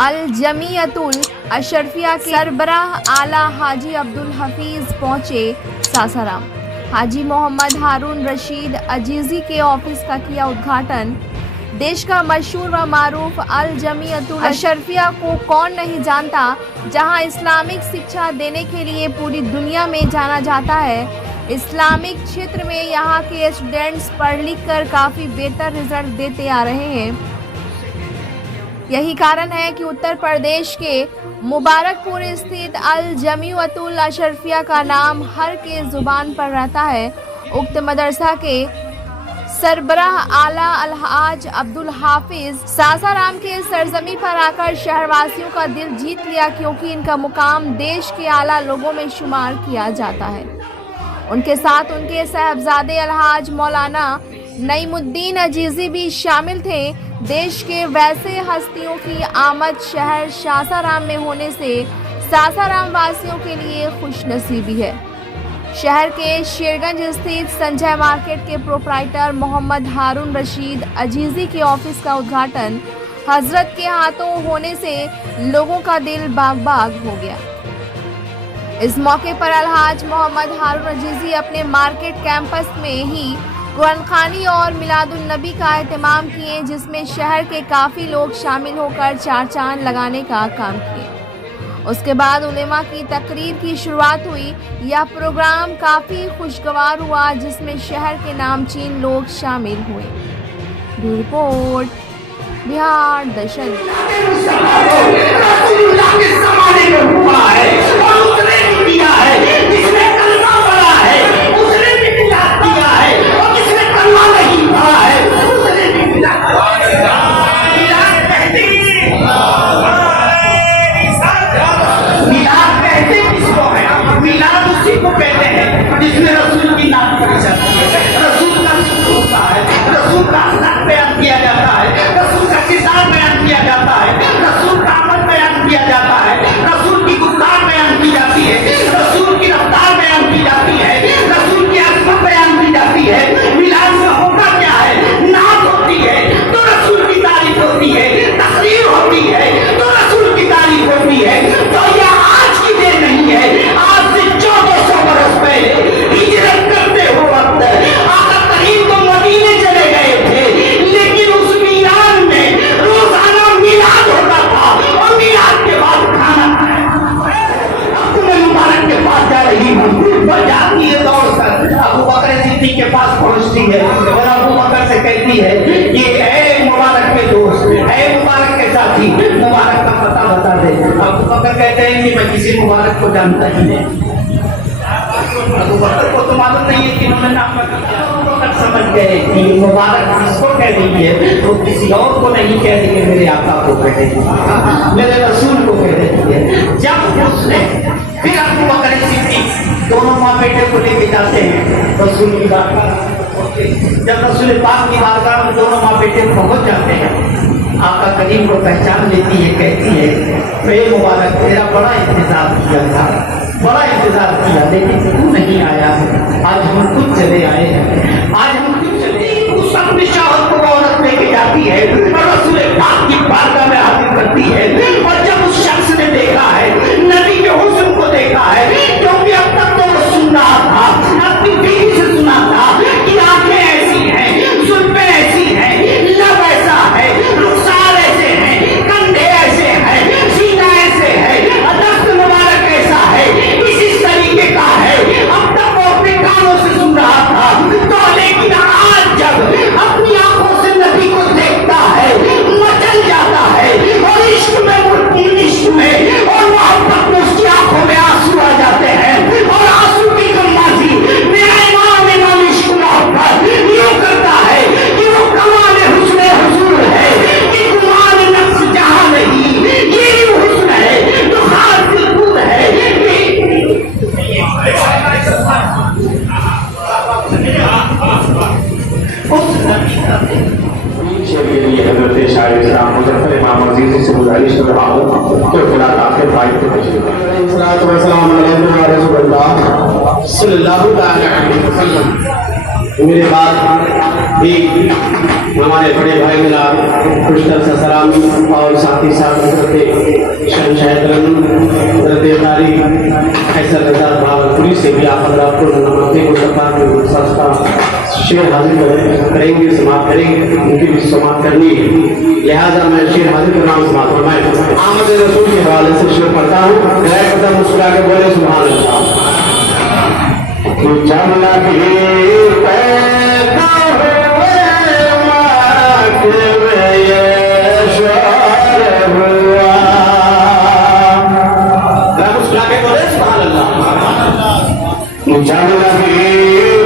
अल जमीयतुल अशरफिया के सरबराह आला हाजी अब्दुल हफीज पहुंचे सासाराम। हाजी मोहम्मद हारून रशीद अजीजी के ऑफिस का किया उद्घाटन। देश का मशहूर व मारूफ अल जमीयतुल अशरफिया को कौन नहीं जानता, जहां इस्लामिक शिक्षा देने के लिए पूरी दुनिया में जाना जाता है। इस्लामिक क्षेत्र में यहाँ के स्टूडेंट्स पढ़ लिख कर काफ़ी बेहतर रिजल्ट देते आ रहे हैं। यही कारण है कि उत्तर प्रदेश के मुबारकपुर स्थित अल जमीयतुल अशरफिया का नाम हर के जुबान पर रहता है। उक्त मदरसा के सरबराह आला अलहाज अब्दुल हाफिज सासाराम के सरजमी पर आकर शहरवासियों का दिल जीत लिया, क्योंकि इनका मुकाम देश के आला लोगों में शुमार किया जाता है। उनके साथ उनके साहबजादे अलहाज मौलाना नईमुद्दीन अजीजी भी शामिल थे। देश के वैसे हस्तियों की आमद शहर सासाराम में होने से सासाराम वासियों के लिए खुशनसीबी है। शहर के शेरगंज स्थित संजय मार्केट के प्रोप्राइटर मोहम्मद हारून रशीद अजीजी के ऑफिस का उद्घाटन हजरत के हाथों होने से लोगों का दिल बाग बाग हो गया। इस मौके पर अलहाज मोहम्मद हारून अजीजी अपने मार्केट कैंपस में ही कुरान खानी और मिलादुन नबी का एहतमाम किए, जिसमें शहर के काफ़ी लोग शामिल होकर चार चांद लगाने का काम किए। उसके बाद उलेमा की तकरीर की शुरुआत हुई। यह प्रोग्राम काफ़ी खुशगवार हुआ, जिसमें शहर के नामचीन लोग शामिल हुए। ब्यूरो रिपोर्ट बिहार दर्शन। जिसमें रसूल की नाम करी जाती है, रसूल का जिक्र होता है, रसूल का अखलाक बयान किया जाता है, रसूल का किरदार बयान किया जाता है, रसूल का अमल बयान किया जाता है, रसूल की गुफ्तार बयान की जाती है, रसूल की रफ्तार बयान की जाती है, रसूल की अज़मत बयान की जाती है। मिलाद में होता क्या है? नात होती है तो रसूल की तारीफ होती है, तकरीर होती है तो रसूल की तारीफ होती है। तो यह आज की देर नहीं है, आज से 1400 बरस पहले हिजरत करते हो वक्त आका करीम तो मदीने चले गए थे, लेकिन उस मीरान में रोजाना मिलाद होता था और मिलाद के बाद खाना मुबारक के पास जा रही हूँ, वह जाती है दौड़ कर अबू बकर सिद्दीक के पास पहुंचती है और अबू बकर से कहती है कि ऐ मुबारक के दोस्त, ऐ मुबारक के साथी, मुबारक का पता बता दे। अबू बकर कहते हैं कि मैं किसी मुबारक को जानता ही नहीं। अबू बकर को तो मालूम नहीं है कि उन्होंने नाम बकर समझ गए कि मुबारक किसको कह रही है, तो किसी और को नहीं कह रही है, मेरे आका को कह रही है, मेरे रसूल को कह रही है। जब उसने फिर अबू बकर सिद्दीक दोनों माँ बेटे को लेके जाते हैं रसूल की बात। जब रसूल पाक की बारगाह में दोनों माँ बेटे पहुंच जाते हैं, आका करीम को पहचान लेती है, कहती है वे मुबारक तेरा बड़ा इंतजार किया था, बड़ा इंतजार किया, लेकिन तू नहीं आया। आज हम खुद चले आए हैं, आज हम खुद चले। उस अपनी शौहर को औरत लेके जाती है और रसूल पाक की बारगाह में हाजिर करती है। और जब उस शख्स ने देखा है, नबी के हुस्न को देखा है, क्योंकि अब तक तो वो सुन रहा था, अपनी बीवी से सुना था कि आंखें ऐसी हैं, जुल्फें ऐसी हैं, लब ऐसा है, रुखसार ऐसे हैं, कंधे ऐसे हैं, सीना ऐसे है, दस्त मुबारक ऐसा है, इस तरीके का है। अब तक वो अपने कानों से सुन रहा था, तो लेकिन आज जब अपनी आंखों से नबी को देखता है, मचल जाता है और इश्क में और मोहब्बत में उसकी आंखों में आंसू आ जाते हैं और आंसू की कमाजी मेरा इमाम इश्क मोहब्बत यूं करता है कि वो कमाल हुस्न हुजूर है कि गुमान नफ्स जहां नहीं, ये हुस्न है तो खास दिलबुद है। हजरत शायर इस्लाम मुजफ्फर इमाम अजीजी से गुजारिश कर रहा हूँ तो फिलहाल आखिर फाइल को मेरे बाद एक हमारे बड़े भाई मिला खुशतर ससराम और साथ ही साथ शहजादी हैसर रजा भावलपुरी से भी आप नमस्ते को संस्था शेर हाजिर करेंगे, समाप्त करेंगे, उनकी भी समाप्त करनी है। लिहाजा मैं शेर हाजिर कर रहा हूँ, समाप्त फरमाएं। आमद रसूल के हवाले से शेर पढ़ता हूँ, गैर कदम मुस्कुरा के बोले सुभान अल्लाह। जब लगे पैदा हुए माके में ये शोर हुआ, गैर मुस्कुरा के बोले सुभान अल्लाह। जब लगे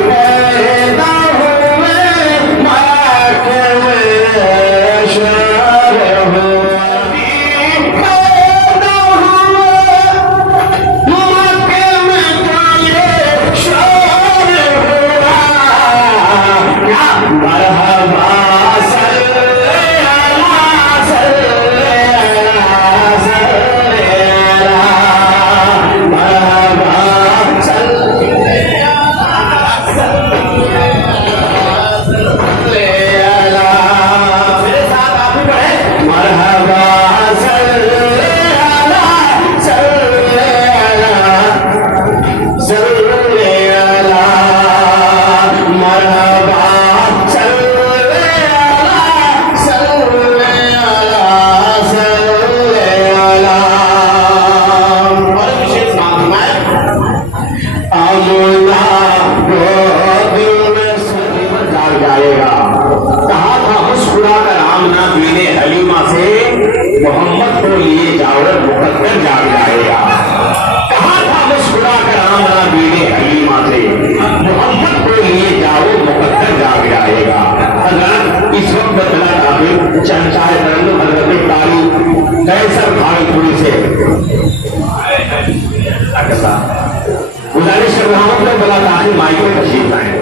पैदा हुए माके में शोर हुआ, पैदा हुए माके में ये शोर हुआ, मरहबा मोहम्मद को लिए जाओ मुकद्दर जाग जाएगा। कहा था मुस्कुरा कर आमना बीने हलीमा से, मोहम्मद को लिए जाओ मुकद्दर जाग जाएगा। हजरत इस वक्त बतला काबिल चंचाए तरन्नुम हजरत तारी कैसर भागलपुरी से गुजारिश कर रहा हूँ कि बला तारी माइक में तशरीफ लाएं।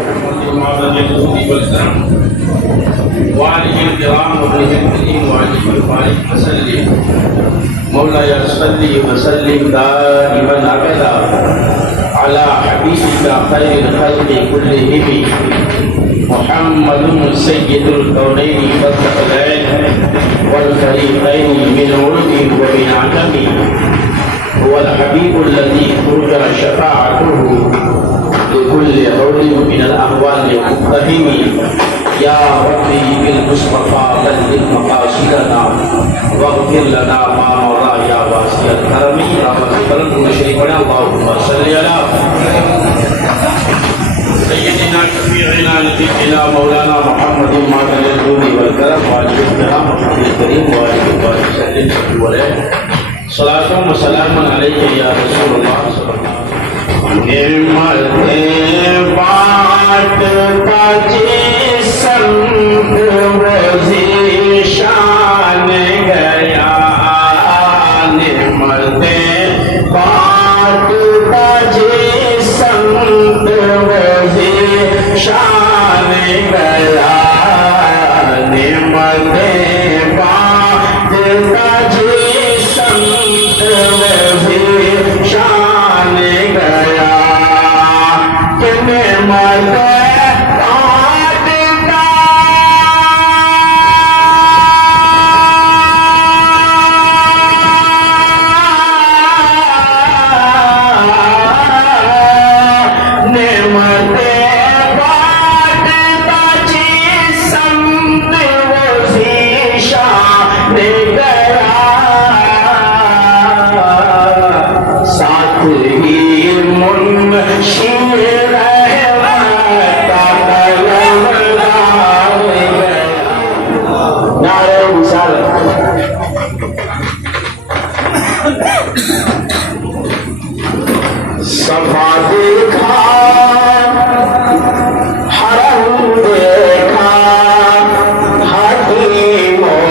मौलाया सल्ली वसल्लिम दाइमन अबदा अला हबीबिका खैरिल खल्क़ि कुल्लिहिम मुहम्मदुन सय्यिदुल कौनैनि वल-थक़लैन वल-फ़रीक़ैन मिन उर्दि व मिन अजमी हुवल हबीबुल लज़ी तुरजा शफ़ाअतुहु लिकुल्लि हौलिन मिनल अहवालि मुक़्तहिमी या रब्बी बिल मुस्तफ़ा बल्लिग़ मक़ासिदना वग़फ़िर लना मा मज़ा या वासिअल करमी। अल्लाहुम्मा सल्लि अला सय्यिदिना शफ़ीइना नबीना मौलाना मुहम्मदिन मातल जुदी वल करम व अलिहिस्सलाम मुहम्मदिल करीम व आलिहि व सल्लिम सलातो व सलामुन अलैका या रसूलल्लाह सल्लल्लाहु अलैहि वसल्लम। बात बाजी संत वज़ी शान गया, निमते बात बाजी संत वज़ी शान गया, निमते बात बाजी संत वज़ी शान गया, कि निमते सफा देखा हरम देखा हकीमों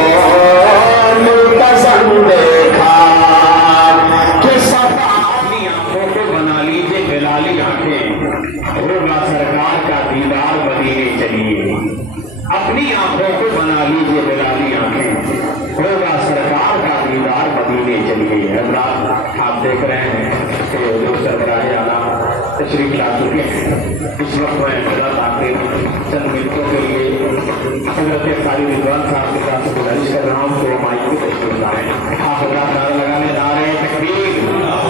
मुल्तज़म देखा, कि सफा अपनी आंखों को बना लीजिए बिलाली आंखें, होगा सरकार का दीदार मदीने चलिए। अपनी आंखों को बना लीजिए बिलाली आंखें, होगा सरकार का दीदार मदीने चलिए। हज़रात आप देख रहे हैं कि हुज़ूर सरकार आला तशरीफ ला चुके हैं। इस वक्त मैं हजरत आके चंद मिनटों के लिए हजरत कारी रिजवान साहब के साथ गुजारिश कर रहा हूँ कि वो माइक को तशरीफ लाएं। हजरत नारा लगाने नारे तकबीर,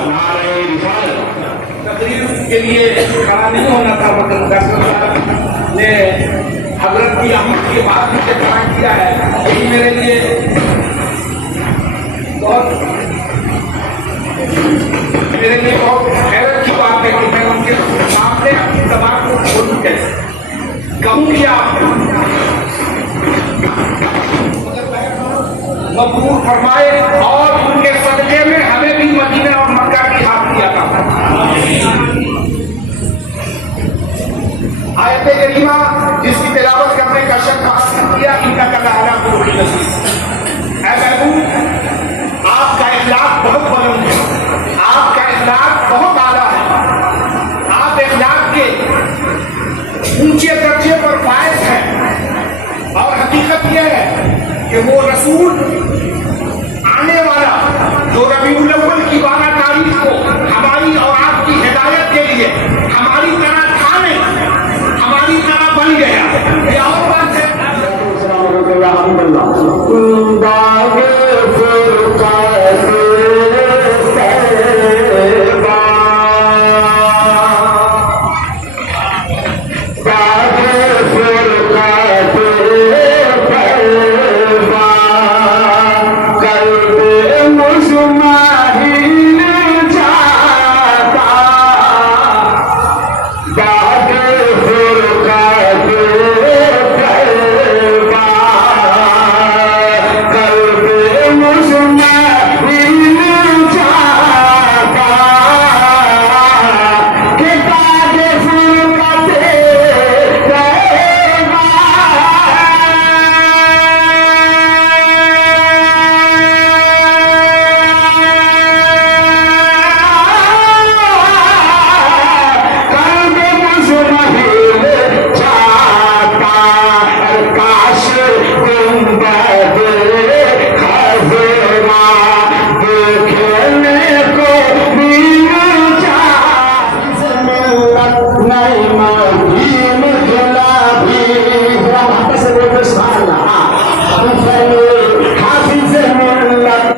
नारे रिसालत। तकरीर के लिए खड़ा नहीं होना था, मतलब डॉक्टर साहब ने हजरत की अहमद की बात मुझे खड़ा किया है। यही मेरे लिए बहुत हैरत की बात है कि मैं उनके सामने अपनी जबान को खोलूं कैसे, कहूं क्या मकबूल फरमाए और उनके सदके में हमें भी मदीना और मक्का की हाथ दिया था। आयत करीमा जिसकी तिलावत करने का शक हासिल किया, इनका कलारा पूरी नसीब। ऐ महबूब, आपका इखलाक बहुत बुलंद है, आपका इखलाक बहुत आला है, आप इखलाक के ऊंचे दर्जे पर फायज हैं। और हकीकत यह है कि वो रसूल आने वाला जो रबीउल अव्वल की 12 तारीख को हमारी और आपकी हिदायत के लिए हमारी तरह था नहीं, हमारी तरह बन गया। ये और बात है।